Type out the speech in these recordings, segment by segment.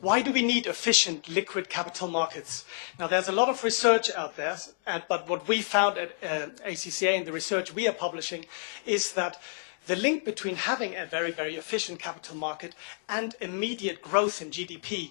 Why do we need efficient liquid capital markets? Now, there's a lot of research out there, but what we found at ACCA and the research we are publishing is that the link between having a very, very efficient capital market and immediate growth in GDP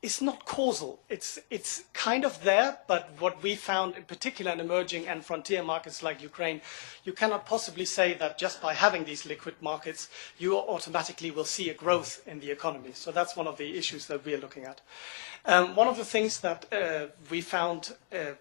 is not causal. It's kind of there, but what we found in particular in emerging and frontier markets like Ukraine, you cannot possibly say that just by having these liquid markets, you automatically will see a growth in the economy. So that's one of the issues that we are looking at. One of the things that we found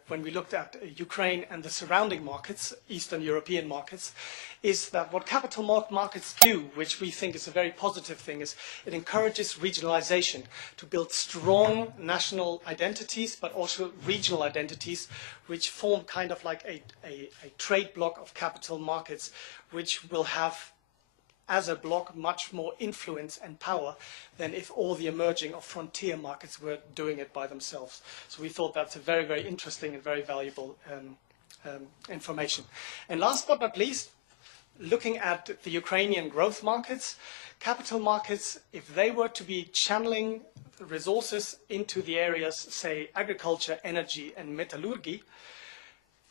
when we looked at Ukraine and the surrounding markets, Eastern European markets, is that what capital markets do, which we think is a very positive thing, is it encourages regionalization to build strong national identities, but also regional identities, which form kind of like a trade bloc of capital markets, which will have as a bloc much more influence and power than if all the emerging or frontier markets were doing it by themselves. So we thought that's a very, very interesting and very valuable information. And last but not least, looking at the Ukrainian growth markets, capital markets, if they were to be channeling resources into the areas, say, agriculture, energy, and metallurgy,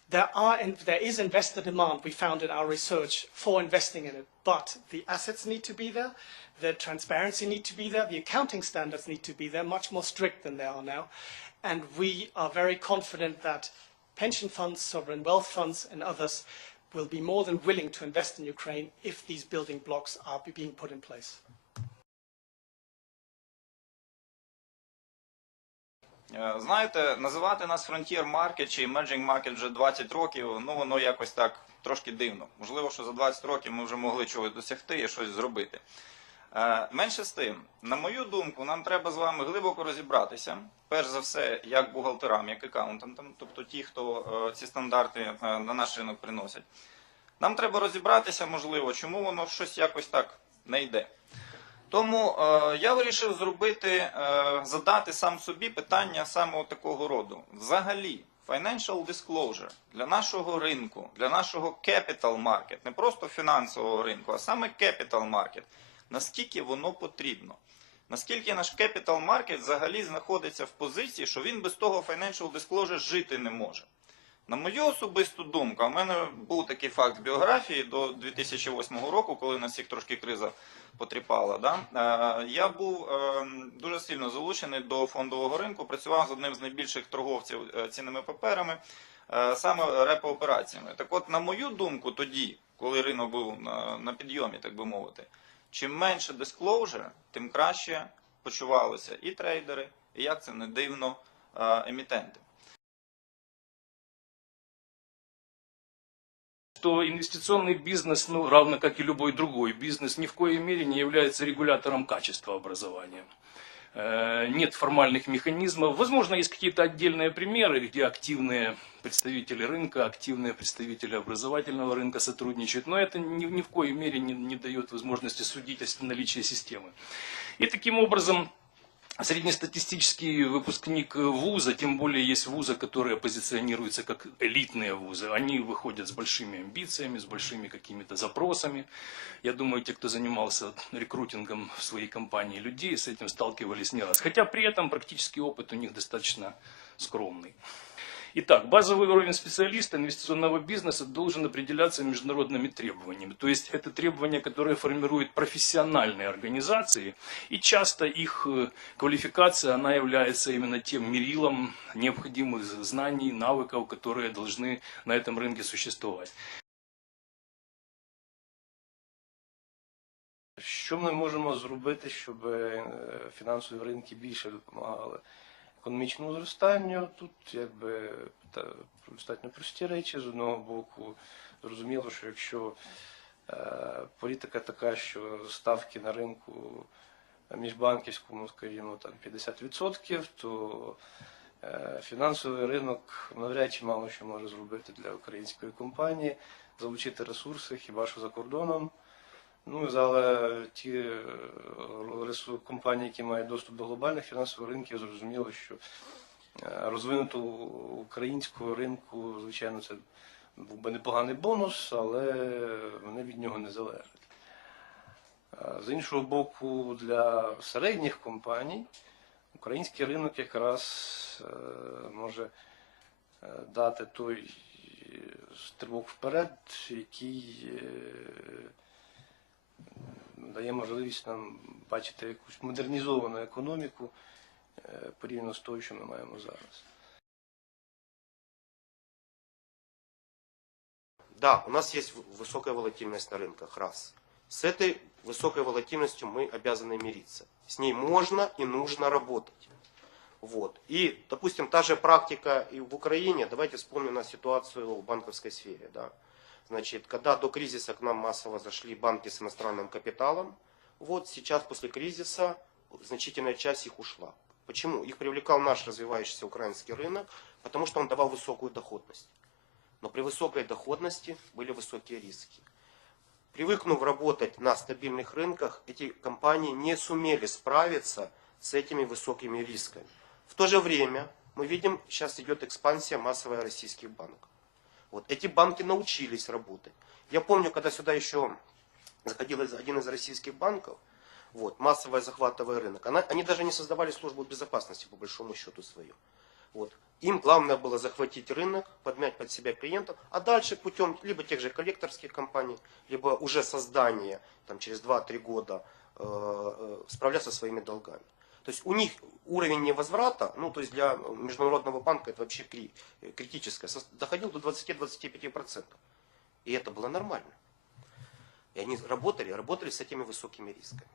there is investor demand, we found in our research, for investing in it. But the assets need to be there, the transparency needs to be there, the accounting standards need to be there, much more strict than they are now. And we are very confident that pension funds, sovereign wealth funds, and others will be more than willing to invest in Ukraine if these building blocks are being put in place. Знаєте, називати нас Frontier Market чи Emerging Market вже 20 років, ну воно якось так трошки дивно. Можливо, що за 20 років ми вже могли чогось досягти і щось зробити. Менше з тим, на мою думку, нам треба з вами глибоко розібратися, перш за все, як бухгалтерам, як акаунтантам, тобто ті, хто ці стандарти на наш ринок приносять. Нам треба розібратися, можливо, чому воно щось якось так не йде. Тому я вирішив задати сам собі питання саме такого роду. Взагалі, financial disclosure для нашого ринку, для нашого capital market, не просто фінансового ринку, а саме capital market, наскільки воно потрібно. Наскільки наш capital market взагалі знаходиться в позиції, що він без того financial disclosure жити не може. На мою особисту думку, у мене був такий факт з біографії до 2008 року, коли нас всіх трошки криза потріпала. Да? Я був дуже сильно залучений до фондового ринку, працював з одним з найбільших торговців цінними паперами, саме репо-операціями. Так от, на мою думку, тоді, коли ринок був на підйомі, так би мовити, чим менше disclosure, тим краще почувалися і трейдери, і, як це не дивно, емітенти. Что инвестиционный бизнес, ну, равно как и любой другой бизнес, ни в коей мере не является регулятором качества образования. Нет формальных механизмов. Возможно, есть какие-то отдельные примеры, где активные представители рынка, активные представители образовательного рынка сотрудничают, но это ни в коей мере не дает возможности судить о наличии системы. И таким образом, среднестатистический выпускник вуза, тем более есть вузы, которые позиционируются как элитные вузы, они выходят с большими амбициями, с большими какими-то запросами. Я думаю, те, кто занимался рекрутингом в своей компании людей, с этим сталкивались не раз. Хотя при этом практический опыт у них достаточно скромный. Итак, базовый уровень специалиста инвестиционного бизнеса должен определяться международными требованиями. То есть это требования, которые формируют профессиональные организации, и часто их квалификация, она является именно тем мерилом необходимых знаний, навыков, которые должны на этом рынке существовать. Що ми можемо зробити, щоб фінансові ринки більше допомагали економічному зростанню? Тут якби достатньо прості речі. З одного боку, зрозуміло, що якщо політика така, що ставки на ринку міжбанківському, скажімо, там 50%, то фінансовий ринок навряд чи мало що може зробити для української компанії, залучити ресурси, хіба що за кордоном. Ну, але ті компанії, які мають доступ до глобальних фінансових ринків, зрозуміло, що розвинуту українського ринку, звичайно, це був би непоганий бонус, але вони від нього не залежать. З іншого боку, для середніх компаній український ринок якраз може дати той стрибок вперед, який дає можливість нам бачити якусь модернізовану економіку порівняно з тою, що ми маємо зараз. Да, у нас есть высокая волатильность на рынках, раз. С этой высокой волатильностью мы обязаны мириться. С ней можно и нужно работать. Вот. И, допустим, та же практика и в Украине, давайте вспомним на ситуацию в банковской сфере. Да. Значит, когда до кризиса к нам массово зашли банки с иностранным капиталом, вот сейчас после кризиса значительная часть их ушла. Почему? Их привлекал наш развивающийся украинский рынок, потому что он давал высокую доходность. Но при высокой доходности были высокие риски. Привыкнув работать на стабильных рынках, эти компании не сумели справиться с этими высокими рисками. В то же время мы видим, сейчас идет экспансия массовая российских банков. Вот эти банки научились работать. Я помню, когда сюда еще заходил один из российских банков, вот, массовый захватывая рынок, они даже не создавали службу безопасности, по большому счету, свою. Вот. Им главное было захватить рынок, подмять под себя клиентов, а дальше путем либо тех же коллекторских компаний, либо уже создания там, через 2-3 года справляться со своими долгами. То есть у них уровень невозврата, ну то есть для Международного банка это вообще критическое, доходил до 20-25%. И это было нормально. И они работали с этими высокими рисками.